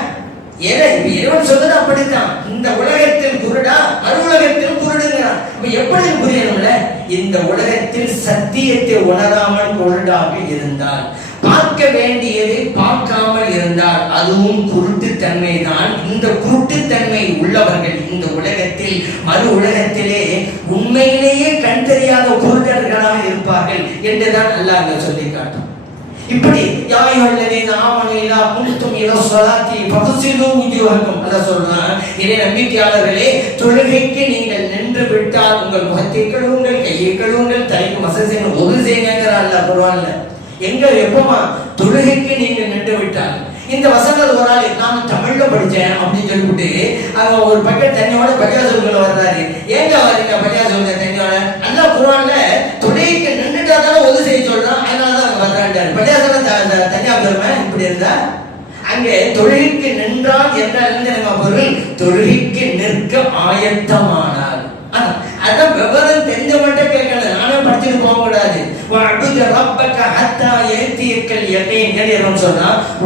இறைவன் சொல்றது அப்படித்தான். இந்த உலகத்தில் குருடா, மறு உலகத்தில் குருடுங்கிறான். எப்படி புரியணும்ல? இந்த உலகத்தில் சத்தியத்தை உணராமல் குருடாக இருந்தால், பார்க்க வேண்டியதை பார்க்காமல் இருந்தால் அதுவும் குருட்டுத்தன்மை தான். இந்த குருட்டுத்தன்மை உள்ளவர்கள் இந்த உலகத்தில் மறு உலகத்திலே உண்மையிலேயே கண் தெரியாத குருடர்களாக இருப்பார்கள் என்றுதான் அல்லாஹ் சொல்லி காட்டும். இப்படி யாயுல்லதீன ஆமனு இதா கும்தும் இலா ஸலாத்தி ஃபக்ஸிலு wujuhakum, அல்லாஹ் சொல்றான், இறை நம்பிக்கையாளர்களே, தொழுகைக்கு நீங்கள் நின்று விட்டால் உங்கள் முகத்தை கழுவுங்கள், கையை கழுவுங்கள், தலைக்கு மசாஜ் செய்யுங்கள், ஒரு செய்யுங்கங்கற அல்லாஹ் குர்ஆன்ல. எங்க எப்பமா தொழுகைக்கு நீங்க நின்று விட்டால், இந்த வசனங்கள் ஒரு ஆள் நான் தமிழ்ல படிச்சேன் அப்படின்னு சொல்லிவிட்டு அவங்க ஒரு பக்கெட் தண்ணியோட பள்ளியாசலுக்குள்ள வர்றாரு. ஏங்க வரீங்க பள்ளியாசலுக்கு தண்ணியோட? அல்லாஹ் குர்ஆன்ல தொழுகைக்கு நின்றுட்டா தானே ஒது செய்ய சொல்றான், அதனாலதான் வர்றான்டாரு. பள்ளியாசல தனியா பெருமை இப்படி இருந்தா, அங்கே தொழுகைக்கு நின்றால் என்ன பொருள்? தொழுகைக்கு நிற்க ஆயத்தமானார். அதான் விவரம் தெரிஞ்சவன்ட்ட கேட்கணும், நானே படிச்சுட்டு போக கூடாது.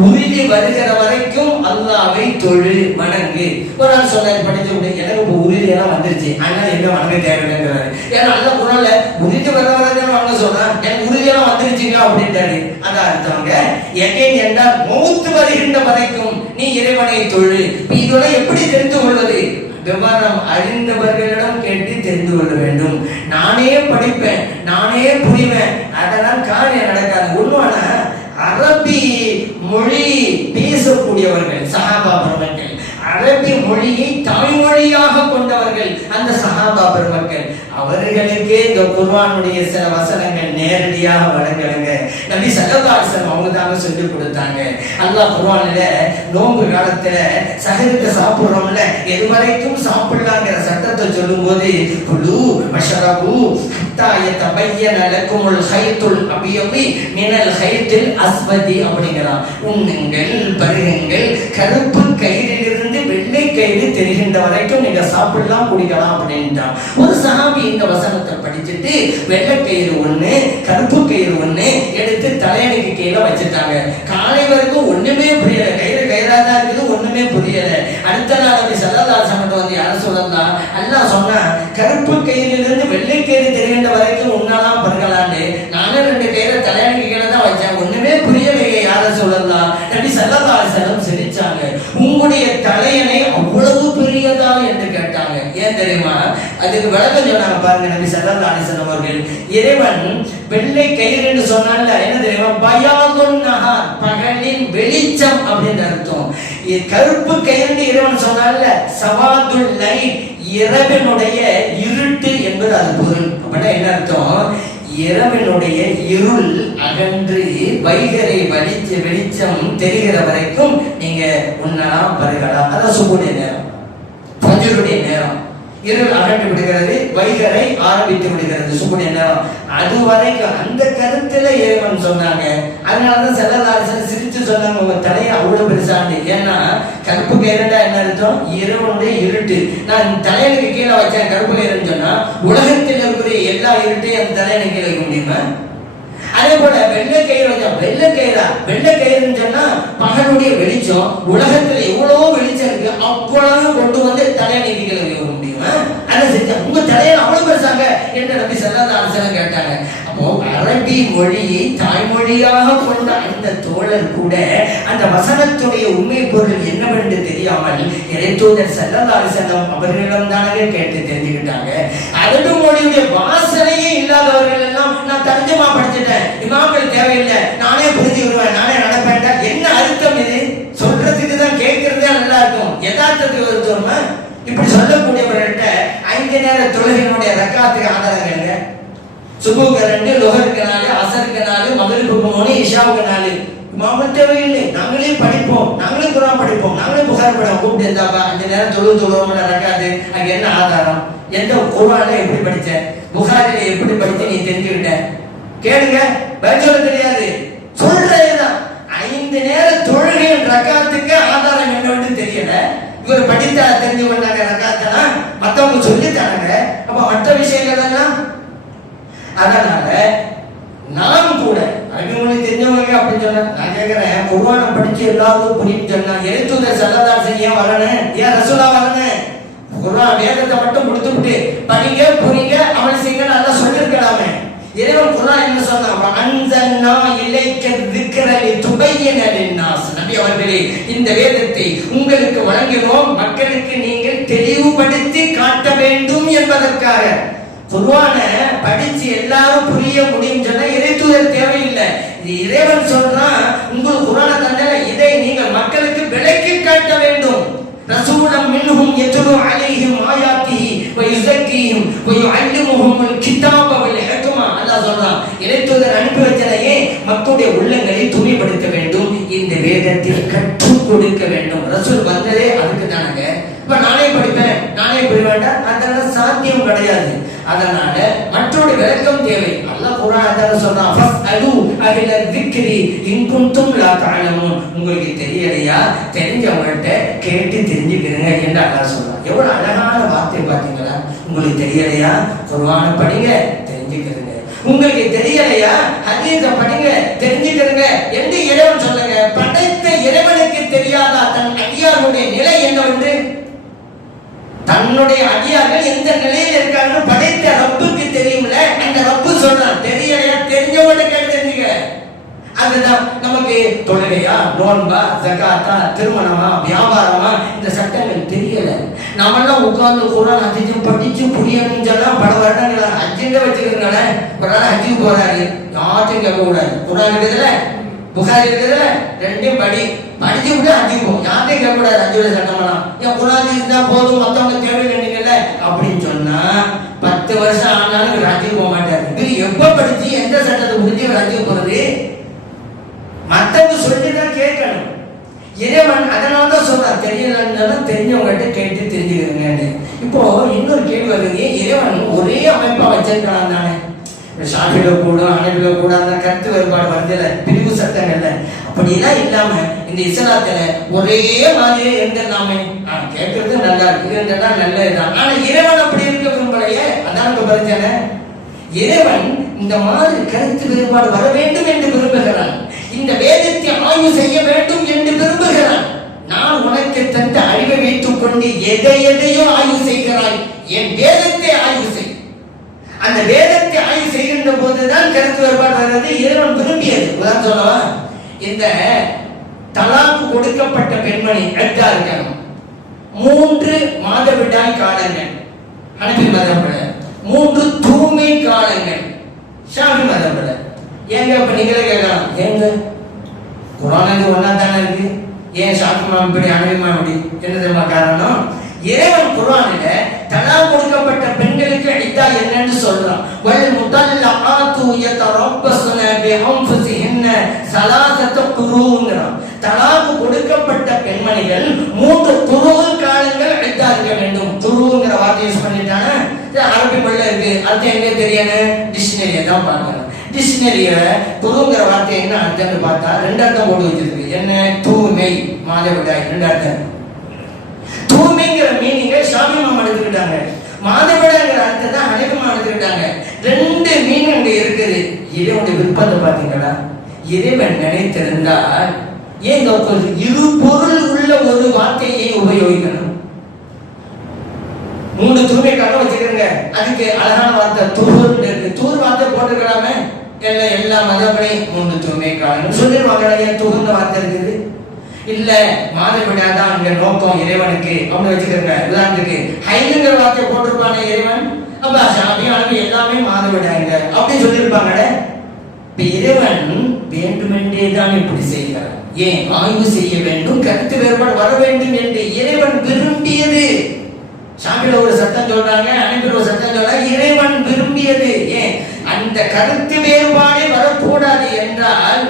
உறுதி வருகிற வரைக்கும் அல்லாஹ்வை தொழு, வணங்கு. ஒரு ஆள் சொன்னாரு படிச்சு எனக்கு இப்ப உறுதி எல்லாம் வந்துருச்சு, அதனால எங்க வணங்க தேவையில்லைங்கிறாரு. ஏன்னா அல்லாஹ் குர்ஆன்ல உறுதி வர வரைக்கும் வணங்க சொல்றான், எனக்கு உறுதி எல்லாம் வந்துருச்சுங்க அப்படின்ட்டாரு. அதான் அர்த்தவங்க எகைன் என்றால் மௌத்து வருகின்ற வரைக்கும் நீ இறைவனை தொழு. இதெல்லாம் எப்படி தெரிந்து கொள்வது? விவரம் அறிந்தவர்களிடம் கேட்டு தெரிந்து கொள்ள வேண்டும். நானே படிப்பேன், நானே புரிவேன், அதெல்லாம் காரியம் நடக்காது. உண்மையான அரபி மொழி பேசக்கூடியவர்கள் சஹாபா பெருமக்கள், அரபி மொழியை தாய்மொழியாக கொண்டவர்கள் அந்த சஹாபா பெருமக்கள், அவர்களுக்கே இந்த குர்ஆனுடைய சில வசனங்கள் நேரடியாக வழங்கலுங்க. நபி ஸல்லல்லாஹு அலைஹி வஸல்லம் அவங்க தாங்க சொல்லி கொடுத்தாங்க. அல்லாஹ் குர்ஆன்ல நோன்பு காலத்துல சஹருக்கு சாப்பிடுறோம்ல, எது வரைக்கும் சாப்பிடலாங்கிற சட்டத்தை சொல்லும்போது குலு வஷ்ரபு ஹத்தா யதபய்யன லக்குமுல் ஹைத்துல் அபியதி மினல் ஹைத்தில் அஸ்வதி அப்படிங்கறான். உண்ணுங்கள், பருகுங்கள், கருப்பு கயிறிலிருந்து வெள்ளை கயிறு தெரிகின்ற வரைக்கும் நீங்க சாப்பிடலாம், குடிக்கலாம் அப்படின்ட்டான். ஒரு சஹாபி இந்த வசனத்தை படிச்சுட்டு வெள்ளை கயிறு ஒண்ணு, கருப்பு கயிறு ஒண்ணு எடுத்து தலையணைக்கு கீழே வச்சுட்டாங்க. காலை வரைக்கும் ஒண்ணுமே புரியல, கயிறு கயிறா தான் இருக்குது, ஒண்ணுமே புரியல. அடுத்த நாள் நபி ஸல்லல்லாஹு அலைஹி வஸல்லம் வந்து யார சொல்லலாம், அல்லாஹ் சொன்னா கருப்பு கயிறிலிருந்து வெள்ளை கயிறு தெரிகின்ற வரைக்கும் உண்ணலாம் பருகலான்னு. நானும் 2 கயிறை தலையணைக்கு கீழே தான் வச்சேன், ஒண்ணுமே புரியலையே யார சொல்லலாம். நபி ஸல்லல்லாஹு அலைஹி வஸல்லம் சிரிச்சாங்க. உங்களுடைய தலையணை அவ்வளவு பெரியதா என்று கேட்டாங்க. ஏன் தெரியுமா? அதுக்கு விளக்கம் சொன்னாங்க பாருங்க நபி ஸல்லல்லாஹு அலைஹி வஸல்லம் அவர்கள். இறைவன் வெள்ளை கயிறு என்று சொன்னால என்ன தெரியுமா? பயாதுன் நஹார், பகலின் வெளிச்சம் அப்படின்னு அர்த்தம். கருப்பு கயிறு இறைவன் சொன்னால சவாதுல் லைல், இரவினுடைய இருட்டு என்பது அது பொருள். அப்படின்னா என்ன அர்த்தம்? இரவினுடைய இருள் அகன்று வைகரை வெளிச்சம் தெரிகிற வரைக்கும் நீங்க உண்ணலாம், பருகலாம். அதான் சுபுடைய நேரம், ஃபஜ்ருடைய நேரம். இருள் அகன்று விடுகிறது, வைகரை ஆரம்பித்து விடுகிறது, சுபுடைய நேரம். அது வரைக்கும் அந்த கருத்துல இறைவன் சொன்னாங்க. அதனாலதான் ஸல்லல்லாஹு அலைஹி வஸல்லம் சிரிச்சு சொன்னாங்க, உங்க தலையை அவ்வளவு பெருசாண்டு. ஏன்னா கருப்பு கயிறுடா என்ன அர்த்தம்? இரவனுடைய இருட்டு. நான் தலையணைக்கு கீழே வச்சேன் கருப்பு கயிறுன்னு சொன்னா உலகத்தில் இருக்கிற எல்லா இருட்டையும் அந்த தலையணை கீழே வைக்க முடியுமா? அதே போல வெள்ளை கயிறு வச்சா வெள்ளை கயிறா? வெள்ளை கயிறுன்னு சொன்னா பகலுடைய வெளிச்சம், உலகத்துல எவ்வளவோ வெளிச்சம் இருக்கு, அவ்வளவு கொண்டு வந்து தலையணைக்கு கீழே வைக்க முடியுமா? அதை செஞ்சா உங்க தலையில அவ்வளவு பெருசாங்க என்று நபி ஸல்லல்லாஹு அலைஹி வஸல்லம் கேட்டாங்க. அப்போ அரபி மொழியை தாய்மொழியாக கொண்ட அந்த தோழர் கூட அந்த வசனத்துடைய உண்மை பொருள் என்னவென்று தெரியாமல் இறைத்தூதர் ஸல்லல்லாஹு அலைஹி வஸல்லம் அவர்களிடம் தானே கேட்டு தெரிஞ்சுக்கிட்டாங்க. அரபி மொழியுடைய வாசனையே இல்லாதவர்கள் எல்லாம் நான் தர்ஜுமா படிச்சுட்டேன், இமாம்கள் தேவையில்லை, நானே புரிஞ்சுக்கிடுவேன், நானே நடப்பேன். என்ன அர்த்தம் இது? சொல்றதுக்கு தான், கேட்கறதே நல்லா இருக்கும், யதார்த்தத்துக்கு வருத்தோமா? இப்படி சொல்லக்கூடியவர்கள்ட்ட 5 நேர தொழுகையினுடைய ரக்காத்துக்கு ஆதாரங்க. சுபுக்கு 2, லுஹருக்கு 4, அஸருக்கு 4, மக்ரிபுக்கு 3, இஷாவுக்கு 4. இமாமுல் தேவையில்லை, நாங்களே படிப்போம், நாங்களே குர்ஆன் படிப்போம், நாங்களே புகாரி படிப்போம். கூப்பிட்டு இருந்தாப்பா 5 நேரம் தொழுவோம் நடக்காது, அங்க என்ன ஆதாரம்? எந்த குர்ஆன்ல எப்படி படிச்ச, புகாரில எப்படி படிச்ச நீ தெரிஞ்சுக்கிட்ட? கேளுங்க, பதில் சொல்ல தெரியாது, சொல்றதுதான். 5 நேர தொழுகை ரக்காத்துக்கு ஆதாரம் என்னன்னு தெரியல. இவர் படித்தா தெரிஞ்சு கொண்டாங்க ரக்காத்தனா, மத்தவங்க சொல்லித்தாங்க. அப்ப மற்ற விஷயங்கள் எல்லாம் அதனால நாம் கூட அரபிமொழி தெரிஞ்சவங்க அப்படின்னு சொன்னா, நான் கேட்கிறேன், குர்ஆனை படிச்சு எல்லாரும் புரியும் சொன்னா எழுத்துதர் ஸல்லல்லாஹு அலைஹி வஸல்லம் ஏன் வரணும்? ஏன் ரசூலா வரணும்? குர்ஆன் வேதத்தை மட்டும் கொடுத்துட்டு படிங்க புரிங்க அமல் செய்யுங்க நல்லா சொல்லிருக்கலாமே. இறைவன் குர்ஆன் என்ன சொன்னா, அன்ஸல்னா இலைக்க ذிக்ர லிதுபையின லின்னாஸ். நபி அவர்களே, இந்த வேதத்தை உங்களுக்கு வழங்கினோம் மக்களுக்கு நீங்கள் தெளிவுபடுத்தி காட்ட வேண்டும் என்பதற்காக. குர்ஆனை படிச்சு எல்லாரும் புரிய முடியும் சொன்னா இறைத்தூதர் தேவையில்லை. இது இறைவன் சொல்றான், உங்களுக்கு குர்ஆனை தந்தல, இதை நீங்கள் மக்களுக்கு விளக்கி காட்ட வேண்டும். ரசூலம் மின்ஹும் யத்லு அலைஹிம் ஆயாத்திஹி வ யுஸக்கீஹிம் வ யுஅல்லிமுஹுல் கிதாப வல் ஹிக்மா. அல்லாஹ் சொல்றான், இறைத்தூதர் அனுப்பி வச்சலையே மக்களுடைய உள்ளங்களை தூய்மைப்படுத்த வேண்டும், இந்த வேதத்தை கற்றுக் கொடுக்க வேண்டும். ரசூல் வந்ததே அதுக்கு தானங்க. இப்ப நானே படிப்பேன் நானே போய்வேண்டா, அதெல்லாம் சாத்தியம் கிடையாது. அதனால மற்றொரு விளக்கம் தேவை. அல்லாஹ் குர்ஆன்ல சொல்றான், ஃபஸ்அலு அஹ்ல ذிக்ரி இன் குன்தும் லா தஅலமூன். உங்களுக்கு தெரியலையா, தெரிஞ்சவங்கள்ட்ட கேட்டு தெரிஞ்சுக்கிறீங்க என்று அல்லாஹ் சொல்றான். எவ்வளவு அழகான வார்த்தை பாத்தீங்களா? உங்களுக்கு தெரியலையா, குர்ஆனை படிங்க தெரிஞ்சுக்கிறீங்க. உங்களுக்கு தெரியலையா, ஹதீஸை படிங்க தெரிஞ்சுக்கிறீங்க என்று இறைவன் சொல்லுங்க. படைத்த இறைவனுக்கு தெரியாதா தன் அடியார்களுடைய நிலை என்னவென்று? தன்னுடைய அடியார்கள் எந்த நிலையில் இருக்காங்க படைத்த ரப்புக்கு தெரியும்ல. அந்த ரப்பு சொல்றான், தெரியலையா, தெரிஞ்சவங்க கேட்டு தெரிஞ்சுக்க. அதுதான் நமக்கு தொழுகையா, நோன்பா, ஜகாத்தா, திருமணமா, வியாபாரமா, இந்த சட்டங்கள் தெரியல. நாமெல்லாம் உட்கார்ந்து குர்ஆன் ஹதீஸ் படிச்சு புரியணும்னு சொன்னா பல வருடங்களா ஹஜ்ஜில வச்சுக்கிறீங்களே. ஒரு நாள் ஹஜ்ஜுக்கு போறாரு, யார்ட்டும் கேட்க கூடாது. குர்ஆன் இருக்குதுல, புகாரி இருக்குதுல, ரெண்டையும் படிச்சு விட்டு ஹஜ்ஜுக்கு போ, யார்ட்டையும் கேட்க கூடாது. ஹஜ்ஜோட சட்டமெல்லாம் ஏன் குர்ஆன் இருந்தா போதும், மத்தவங்க தேவையில்லைங்கல்ல அப்படின்னு சொன்னா 10 வருஷம் ஆனாலும் ஹஜ்ஜுக்கு போக மாட்டாரு. இது எப்ப படிச்சு எந்த சட்டத்தை முடிஞ்சு ஹஜ்ஜுக்கு போறது? மத்தவங்க சொல்லிதான் கேட்கணும். இறைவன் அதனாலதான் சொல்றான், தெரியலன்னாலும் தெரிஞ்சவங்ககிட்ட கேட்டு தெரிஞ்சுக்கிறீங்க. இப்போ இன்னொரு கேள்வி வருது, இறைவன் ஒரே அமைப்பா வச்சிருக்கான் தானே? ஷாஃபில கூட ஹனபில கூட அந்த கருத்து வேறுபாடு வருதுல, பிரிவு சட்டங்கள்ல அப்படிலாம் இல்லாம இந்த இஸ்லாத்துல ஒரே மாதிரியே இருந்திருந்தாமே கேட்கறது நல்லா இருக்கு, இருந்ததா நல்லதுதான். ஆனா இறைவன் அப்படி இருக்க விரும்பலையே, அதான் பிரச்சனை. இறைவன் இந்த மாதிரி கருத்து வேறுபாடு வர வேண்டும் என்று விரும்புகிறான். இந்த வேதத்தை ஆய்வு செய்ய வேண்டும் என்று விரும்புகிறான். நான் உனக்கு தந்த அறிவை வைத்துக் கொண்டு எதையோ ஆய்வு செய்கிறாய், என் வேதத்தை ஆய்வு செய். அந்த வேதத்தை ஆய்வு செய்கின்ற போதுதான் கருத்து வேறுபாடு வருவது இறைவன் விரும்பியது. உதாரணம் சொல்லவா, இந்த தலாக்கு கொடுக்கப்பட்ட பெண்மணி எட்டா இருக்கணும், 3 மாதவிடாய் காலங்கள் ஹனபி மதப்பட, 3 தூய்மை காலங்கள் ஷாஃபி மதப்பட. ஏங்க இப்ப நீங்களே கேட்கலாம், ஏங்க குர்ஆனுக்கு ஒன்னா தானே இருக்கு, ஏன் ஷாஃபி மாம் இப்படி ஹனபி மாம் இப்படி? என்ன தெரியுமா காரணம்? இறைவன் குர்ஆனில தலாக் கொடுக்கப்பட்ட பெண்களுக்கு இத்தா என்னன்னு சொல்றான். வல் முதல்லகாத்து யதரப்பஸ்ன பிஅன்ஃபுஸிஹின்ன ஸலாஸத குரூங்கிறான். தலாக் கொடுக்கப்பட்ட பெண்மணிகள் 3 குரூ காலங்கள் இத்தா இருக்க வேண்டும். குரூங்கிற வார்த்தை யூஸ் பண்ணிட்டாங்க, அரபி மொழியில இருக்கு. அது எங்க தெரியணும்? டிக்ஷனரியை தான் பார்க்கணும். டிக்ஷனரிய குரூங்கிற வார்த்தை என்ன அர்த்தம்னு பார்த்தா 2 அர்த்தம் போட்டு வச்சிருக்கு. என்ன? தூய்மை, மாதவிடாய், 2 அர்த்தம். தூய்மைங்கிற மீனிங்கை ஷாஃபி மாம் எடுத்துக்கிட்டாங்க, மாதவிடாய்ங்கிற அர்த்தத்தை ஹனபி மாம் எடுத்துக்கிட்டாங்க. 2 மீனிங் அங்க இருக்குது. இறைவனுடைய விருப்பத்தை பார்த்தீங்களா? இறைவன் நினைத்திருந்தால் ஏன் இரு பொருள் உள்ள ஒரு வார்த்தையை உபயோகிக்கணும்? 3 தூய்மைக்காக வச்சுக்கிறேங்க, அதுக்கு அழகான வார்த்தை தூர் இருக்கு. தூர் வார்த்தை போட்டுக்கலாமே, எல்லா மதப்படியும் 3 தூய்மைக்காக சொல்லிடுவாங்க. ஏன் தூர்ந்த வார்த்தை இருக்குது? இல்ல மாதவிடாதான் அங்க நோக்கம் இறைவனுக்கு அப்படின்னு வச்சுக்கிறேங்க. உதாரணத்துக்கு ஹைதுங்கிற வார்த்தையை போட்டிருப்பானே இறைவன், அப்ப ஷாஃபி எல்லாமே மாதவிடாங்க அப்படின்னு சொல்லியிருப்பாங்க. இப்ப இறைவன் வேண்டுமென்றே தான் இப்படி செய்கிறார். ஏன்? ஆய்வு செய்ய வேண்டும், கருத்து வேறுபாடு வர வேண்டும் என்று இறைவன் விரும்பியது. ஷாஃபில ஒரு சட்டம் சொல்றாங்க, ஹனபில ஒரு சட்டம் சொல்றாங்க, இறைவன் விரும்பியது. ஏன்? அந்த கருத்து வேறுபாடே வரக்கூடாது என்றால்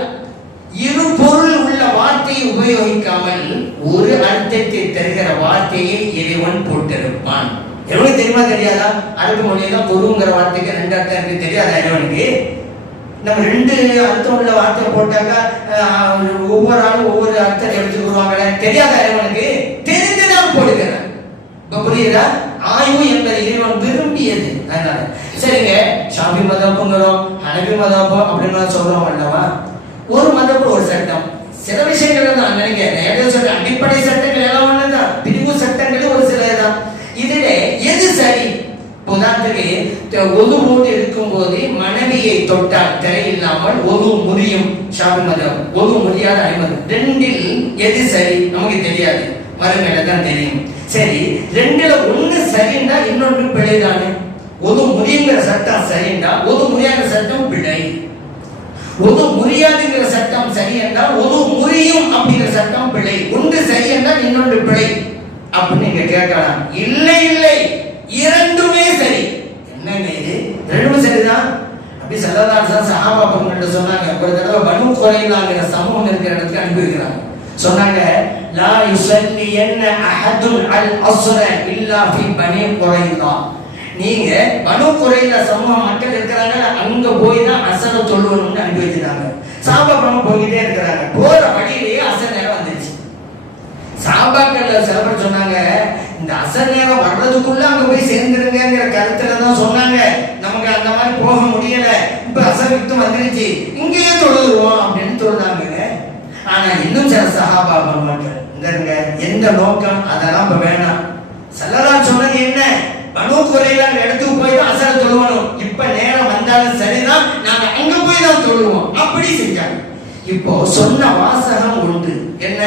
இரு பொருள் உள்ள வார்த்தையை உபயோகிக்காமல் ஒரு அர்த்தத்தை தருகிற வார்த்தையை இறைவன் போட்டிருப்பான். எவ்வளவு தெரியுமா தெரியாதா? அரபு மொழியில பொருங்கிற வார்த்தைக்கு ரெண்டு அர்த்தம் இருக்கு, தெரியாதா இறைவனுக்கு? நம்ம ரெண்டு அர்த்தம் உள்ள வார்த்தை போட்டாக்கா ஒவ்வொரு ஆளும் ஒவ்வொரு அர்த்தத்தை எடுத்துட்டு வருவாங்களே, தெரியாதா இறைவனுக்கு? தெரிந்துதான் போடுகிறான். இப்ப புரியுதா? ஆய்வு என்பது இறைவன் விரும்பியது. அதனால சரிங்க, ஷாஃபி மதப்புங்கிறோம், ஹனபி மதப்பு அப்படின்னு சொல்றோம் அல்லவா? ஒரு மதப்பு ஒரு சட்டம், சில விஷயங்கள் தான் நினைக்கிறேன். அடிப்படை சட்டங்கள் எல்லாம் ஒண்ணுதான், பிரிவு சட்டங்கள் ஒரு சில தான். இதுல எது சரி? உதாரணத்துக்கு ஒதுவோடு இருக்கும் போது மனைவியை தொட்டால் தேவையில்லாமல் ஒது முறியும். ஷாஃபி மதம் ஒது முடியாத அனுமதி. ரெண்டில் எது சரி நமக்கு தெரியாது, மறுமையில தான் தெரியும். சரி, ரெண்டுல ஒண்ணு சரிண்டா இன்னொன்று பிழைதானே. ஒது முறியுங்கிற சட்டம் சரிண்டா ஒது முறியாத சட்டம் பிழை. ஒது முறியாதுங்கிற சட்டம் சரி என்றால் ஒது முறியும் அப்படிங்கிற சட்டம் பிழை. ஒன்று சரி என்றால் இன்னொன்று பிழை அப்படின்னு நீங்க கேட்கலாம். இல்லை இல்லை, இரண்டுமே சரி. என்னங்க இது? ரெண்டுமே சரிதான். அப்படி ஸல்லல்லாஹு சஹாபாக்கள் சொன்னாங்க. ஒரு தடவை பனு குறைலாங்கிற சமூகம் இருக்கிற இடத்துக்கு அனுப்பி வைக்கிறாங்க. சொன்னாங்க, லா யுஸல்லியன்ன அஹதுன் அல் அஸ்ர இல்லா ஃபி பனி குறைலா. நீங்க பனு குறைலா சமூக மக்கள் இருக்கிறாங்க, அங்க போய் தான் அசர தொழுவணும்னு அனுப்பி வச்சிருக்காங்க. சஹாபாக்கள் போயிட்டே இருக்கிறாங்க. போற வழியிலேயே அசர் நேரம் வந்துச்சு. சஹாபாக்கள் சில பேர் சொன்னாங்க, இந்த அசர் நேரம் வர்றதுக்குள்ள அங்க போய் சேர்ந்துருங்கிற கருத்துல தான் சொன்னாங்க. நமக்கு அந்த மாதிரி போக முடியல, இப்ப அசர் விட்டு வந்துருச்சு, இங்கேயே தொழுதுருவோம் அப்படின்னு சொல்றாங்க. ஆனா இன்னும் சில சஹாபாக்கள் மக்கள் எந்த நோக்கம் அதெல்லாம் இப்ப வேணாம். ஸல்லல்லாஹு சொன்னது என்ன? பனு குறைலா இடத்துக்கு போய் தான் அசர தொழுவணும். இப்ப நேரம் வந்தாலும் சரிதான், நாங்க அங்க போய் தான் தொழுவோம். அப்படி செஞ்சாங்க. இப்போ சொன்ன வாசகம் ஒன்று என்ன?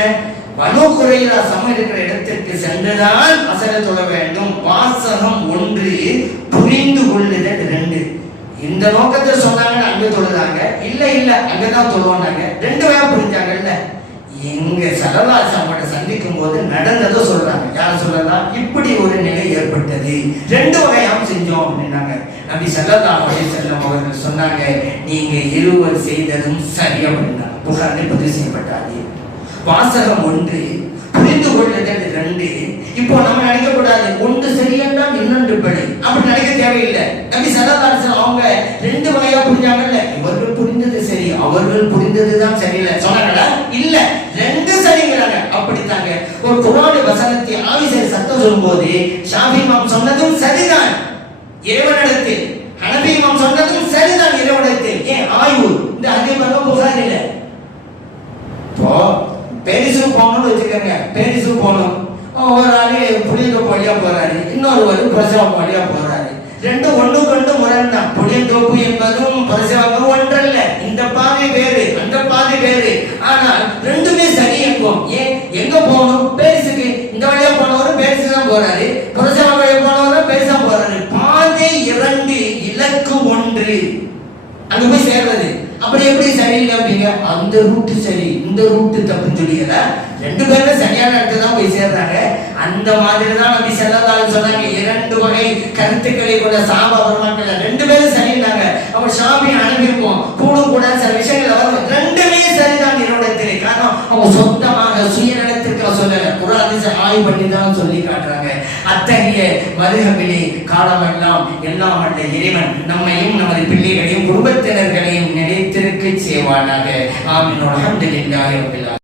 பனு குறைலா சமம் இருக்கிற இடத்திற்கு சென்றுதான் அசர தொழ வேண்டும். வாசகம் ஒன்று, புரிந்து கொள்ளுதல் ரெண்டு. இந்த நோக்கத்தை சொன்னாங்க, அங்க தொழுதாங்க. இல்ல இல்ல அங்கதான் தொழுவாங்க. ரெண்டு வகையா புரிஞ்சாங்கல்ல. எங்க ஸல்லல்லாஹு சந்திக்கும் போது நடந்ததை சொல்றாங்க. யார சொல்லலாம்? இப்படி ஒரு நிலை ஏற்பட்டது, ரெண்டு வகையாவும் செஞ்சோம் அப்படின்னாங்க. நபி ஸல்லல்லாஹு அலைஹி வஸல்லம் அவர்கள் சொன்னாங்க, நீங்க இருவர் செய்ததும் சரி அப்படின்னாங்க. புகாரில் பதிவு செய்யப்பட்டாது. வாசகம் ஒன்று, புரிந்து கொள்ளுதல் ரெண்டு. இப்போ நம்ம நினைக்க கூடாது ஒன்று சரி என்றால் இன்னொன்று பிழை, அப்படி நினைக்க தேவையில்லை. நபி ஸல்லல்லாஹு அலைஹி வஸல்லம் அவங்க ரெண்டு வகையா புரிஞ்சாங்கல்ல. இவர்கள் புரிந்தது சரி, அவர்கள் புரிந்ததுதான் சரியில்லை சொன்னாங்களா? இல்ல, ரெண்டு சரிங்கிறாங்க. அப்படித்தாங்க ஒரு குர்ஆன் வசனத்தை ஆவிசர் சத்தம் சொல்லும்போது ஷாஃபி இமாம் சொன்னதும் சரிதான் இறைவனிடத்தில், ஹனபி இமாம் சொன்னதும் சரிதான் இறைவனிடத்தில். ஏன் ஆய்வு? இந்த ஹதீஸ் புகாரில இப்போ பேரிஸுக்கு போகணும்னு வச்சுக்கோங்க. பேரிஸுக்கு போகணும், ஒரு ஆளு புளியந்தோப்பு வழியா போறாரு, இன்னொரு பிரசவம் வழியா போறாரு. ரெண்டு ஒண்ணு கொண்டு முரண்தான். புளியந்தோப்பு என்பதும் பிரசவம் ஒன்றல்ல. இந்த பாதை வேறு, அந்த பாதை வேறு. ஆனால் ரெண்டுமே சரி என்போம். ஏன்? எங்க போகணும்? பேரிஸுக்கு. இந்த வழியா போனவரும் பேரிஸு தான் போறாரு, பிரசவ வழியா போனவரும் பேரிஸா போறாரு. பாதை இரண்டு, இலக்கு ஒன்று. அங்க போய் சேர்றது. அப்படி எப்படி சரியில்லை அப்படிங்க? அந்த ரூட்டு சரி, இந்த ரூட்டு தப்புன்னு சொல்லிக்கல. ரெண்டு பேருமே சரியான இடத்துல தான் போய் சேர்றாங்க. அந்த மாதிரி தான் நபி ஸல்லல்லாஹு அலைஹி சொன்னாங்க. இரண்டு வகை கருத்துக்களை கொண்ட சஹாபா பெருமக்கள் ரெண்டு பேரும் சரியில்லைங்க. அப்ப ஷாஃபி ஹனபி இருக்கும் கூடும் கூட சில விஷயங்கள் வரும். ரெண்டுமே சரிதான் என்னோடத்திலே. காரணம் அவங்க சொந்தமாக சுயநலத்திற்காக சொல்லல, குர்ஆனை ஆய்வு பண்ணி தான் சொல்லி காட்டுறாங்க. அத்தகைய மதுஹபிலே காலமெல்லாம் எல்லாம் அல்ல இறைவன் நம்மையும் நமது பிள்ளைகளையும் குடும்பத்தினர்களையும் நிலைத்திருக்க செய்வானாக. ஆமீன். அல்ஹம்துலில்லாஹி ரப்பில்